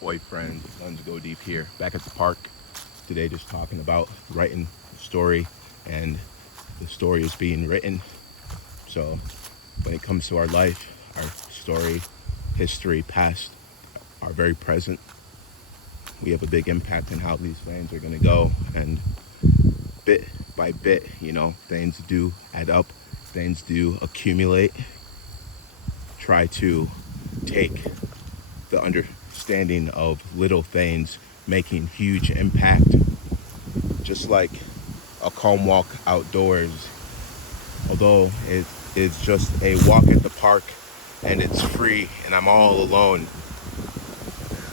boyfriend, Guns Go Deep here, back at the park today, just talking about writing story, and the story is being written. So when it comes to our life, our story, history, past, are very present. We have a big impact on how these things are going to go, and bit by bit, things do add up, things do accumulate. Try to take the understanding of little things making huge impact, just like a calm walk outdoors. Although it is just a walk at the park and it's free and I'm all alone,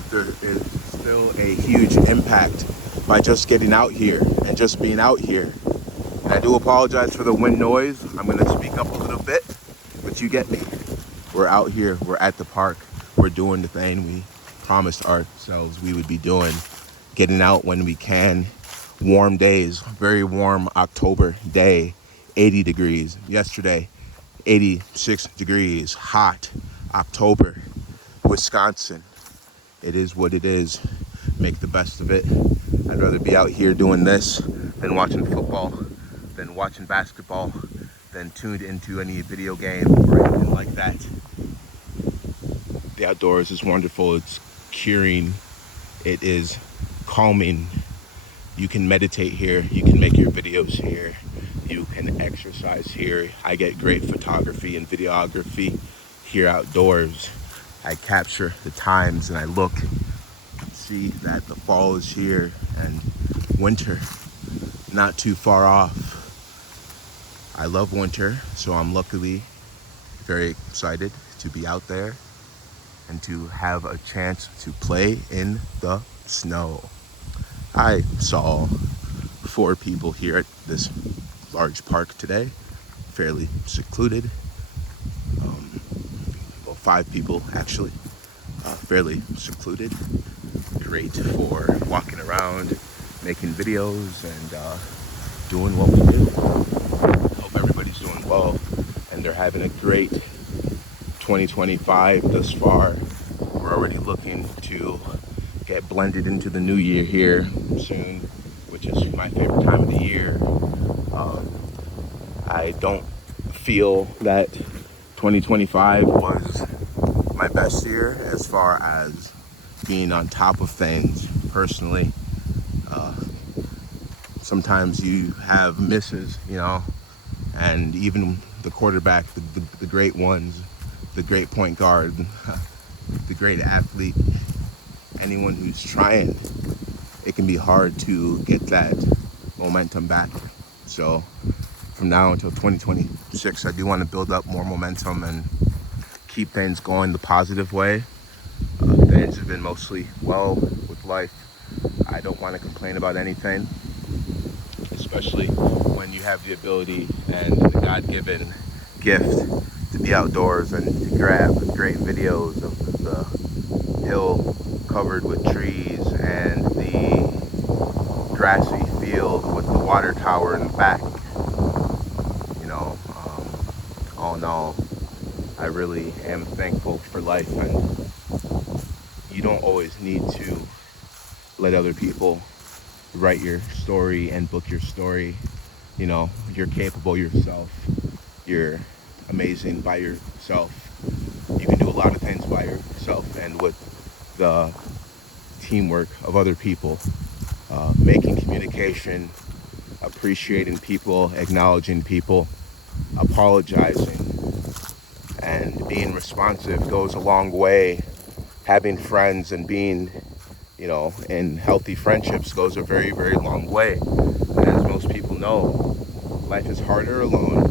there is still a huge impact by just getting out here and just being out here. And I do apologize for the wind noise. I'm going to speak up a little bit, but you get me. We're out here, we're at the park, we're doing the thing we promised ourselves we would be doing, getting out when we can. Warm days, very warm October day, 80 degrees. Yesterday, 86 degrees, hot October, Wisconsin. It is what it is. Make the best of it. I'd rather be out here doing this than watching football, than watching basketball, than tuned into any video game or anything like that. The outdoors is wonderful. It's curing. It is calming. You can meditate here. You can make your videos here. You can exercise here. I get great photography and videography here outdoors. I capture the times and I look, see that the fall is here and winter not too far off. I love winter, so I'm luckily very excited to be out there and to have a chance to play in the snow. I saw 4 people here at this large park today, fairly secluded. Well, 5 people actually, fairly secluded. Great for walking around, making videos, and doing what we do. Hope everybody's doing well, and they're having a great 2025 thus far. We're already looking to get blended into the new year here soon, which is my favorite time of the year. I don't feel that 2025 was my best year as far as being on top of things personally. Sometimes you have misses, and even the quarterback, the great ones, the great point guard, the great athlete, anyone who's trying, it can be hard to get that momentum back. So from now until 2026, I do want to build up more momentum and keep things going the positive way. Things have been mostly well with life. I don't want to complain about anything, especially when you have the ability and the God-given gift to be outdoors and to grab great videos of the hill covered with trees and the grassy field with the water tower in the back. All in all, I really am thankful for life, and you don't always need to let other people write your story and book your story. You're capable yourself. You're amazing by yourself. You can do a lot of things by yourself and with the teamwork of other people. Making communication, appreciating people, acknowledging people, apologizing, and being responsive goes a long way. Having friends and being, in healthy friendships goes a very, very long way. And as most people know, life is harder alone.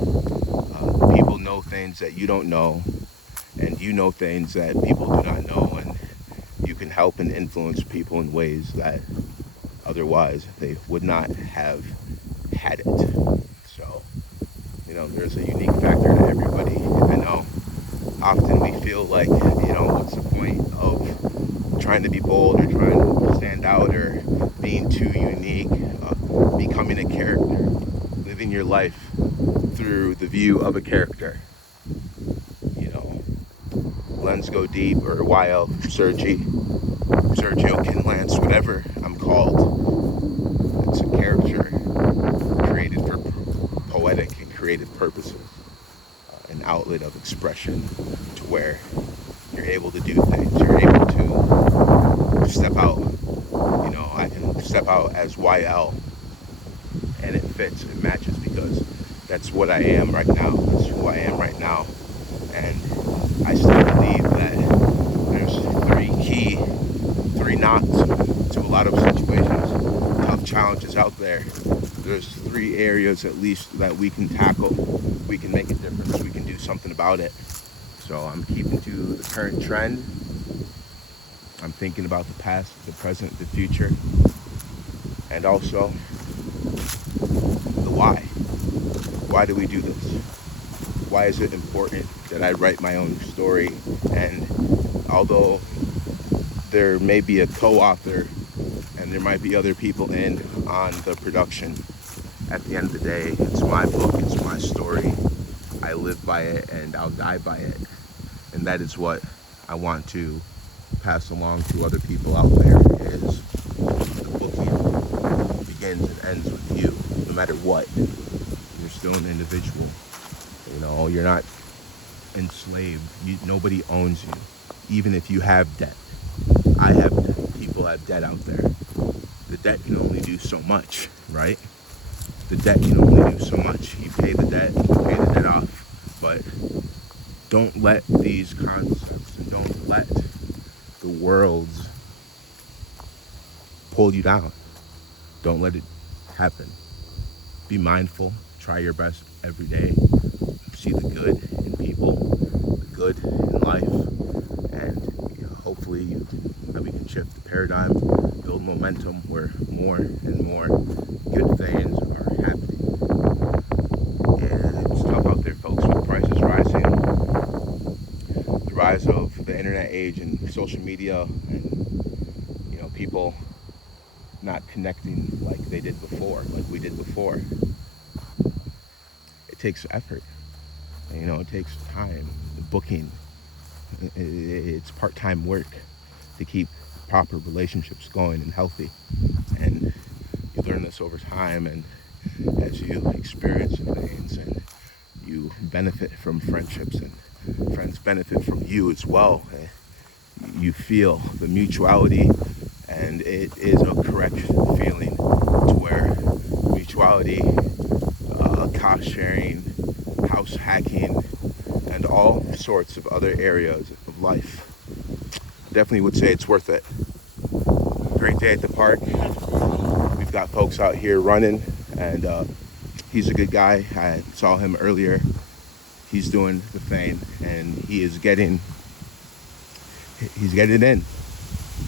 People know things that you don't know, and you know things that people do not know, and you can help and influence people in ways that otherwise they would not have had it. So, there's a unique factor to everybody. I know often we feel like, what's the point of trying to be bold or trying to stand out or being too unique, becoming a character, living your life through the view of a character. Lens Go Deep or YL Sergi. Sergio Kinlance, whatever I'm called. It's a character created for poetic and creative purposes, an outlet of expression to where you're able to do things. You're able to step out. I can step out as YL, and it fits, it matches, because that's what I am right now. That's who I am right now. And I still believe that there's three knocks to a lot of situations, tough challenges out there. There's 3 areas at least that we can tackle. We can make a difference. We can do something about it. So I'm keeping to the current trend. I'm thinking about the past, the present, the future, and also the why. Why do we do this? Why is it important that I write my own story? And although there may be a co-author and there might be other people in on the production, at the end of the day, it's my book, it's my story. I live by it and I'll die by it. And that is what I want to pass along to other people out there, is the book begins and ends with you, no matter what. You're still an individual. You're not enslaved. Nobody owns you. Even if you have debt. I have debt. People have debt out there. The debt can only do so much, right? The debt can only do so much. You pay the debt, you pay the debt off. But don't let these concepts and don't let the world's pull you down. Don't let it happen. Be mindful. Try your best every day. See the good in people, the good in life, and hopefully that we can shift the paradigm, build momentum where more and more good things are happening. And it's tough out there, folks, with prices rising, the rise of the internet age and social media, and people not connecting like they did before, like we did before. It takes effort. It takes time, the booking. It's part-time work to keep proper relationships going and healthy. And you learn this over time, and as you experience things and you benefit from friendships and friends benefit from you as well, you feel the mutuality, and it is a correct feeling to where mutuality, cost sharing, house hacking, and all sorts of other areas of life. Definitely would say it's worth it. Great day at the park. We've got folks out here running, and he's a good guy. I saw him earlier. He's doing the thing, and he's getting in,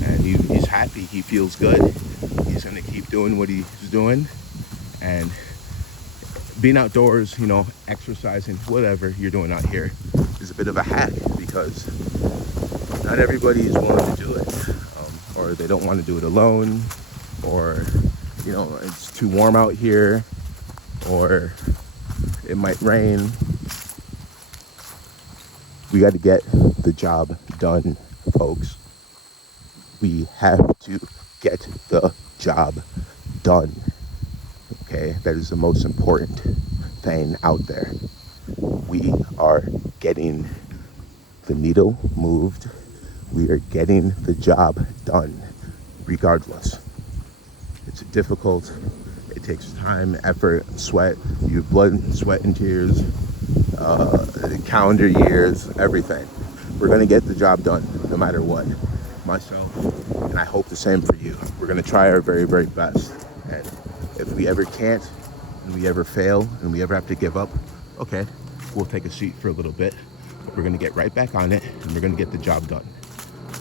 and he's happy. He feels good. He's gonna keep doing what he's doing, and being outdoors, exercising, whatever you're doing out here is a bit of a hack, because not everybody is willing to do it, or they don't want to do it alone, or it's too warm out here, or it might rain. We got to get the job done, folks. We have to get the job done. Okay, that is the most important thing out there. We are getting the needle moved. We are getting the job done, regardless. It's difficult. It takes time, effort, sweat. You have blood, sweat, and tears, calendar years, everything. We're gonna get the job done, no matter what. Myself, and I hope the same for you. We're gonna try our very, very best. And if we ever can't, and we ever fail, and we ever have to give up, okay, we'll take a seat for a little bit. But we're gonna get right back on it, and we're gonna get the job done.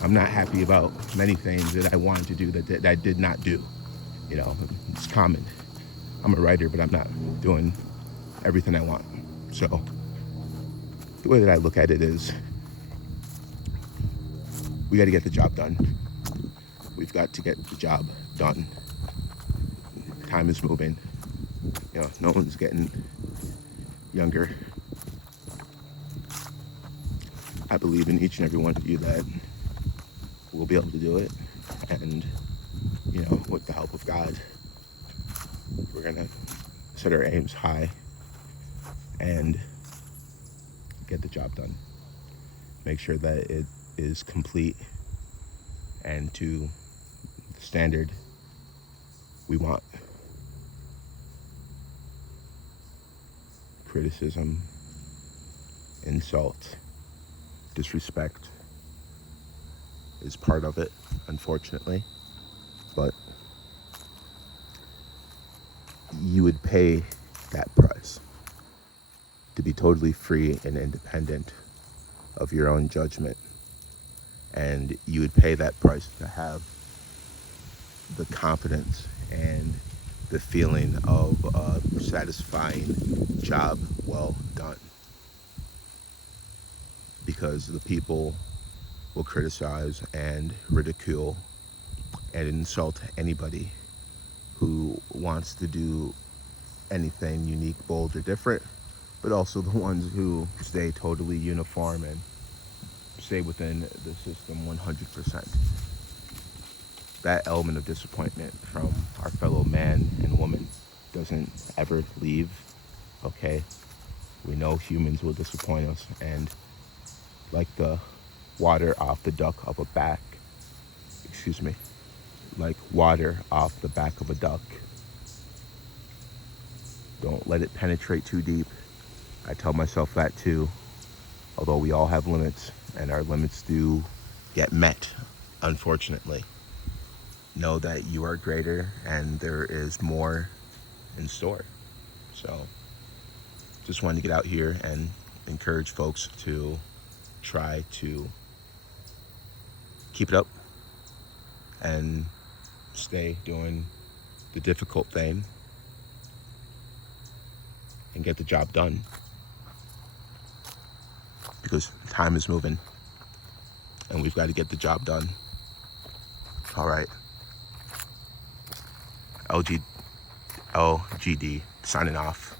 I'm not happy about many things that I wanted to do that I did not do. It's common. I'm a writer, but I'm not doing everything I want. So the way that I look at it is, we got to get the job done. We've got to get the job done. Time is moving. No one's getting younger. I believe in each and every one of you that we'll be able to do it. And, you know, with the help of God, we're going to set our aims high and get the job done. Make sure that it is complete and to the standard we want. Criticism, insult, disrespect is part of it, unfortunately. But you would pay that price to be totally free and independent of your own judgment. And you would pay that price to have the confidence and the feeling of a satisfying job well done. Because the people will criticize and ridicule and insult anybody who wants to do anything unique, bold, or different, but also the ones who stay totally uniform and stay within the system 100%. That element of disappointment from our fellow man and woman doesn't ever leave, okay? We know humans will disappoint us, and like the water off the duck of a back, like water off the back of a duck. Don't let it penetrate too deep. I tell myself that too, although we all have limits, and our limits do get met, unfortunately. Know that you are greater and there is more in store. So just wanted to get out here and encourage folks to try to keep it up and stay doing the difficult thing and get the job done, because time is moving and we've got to get the job done. All right. LGD signing off.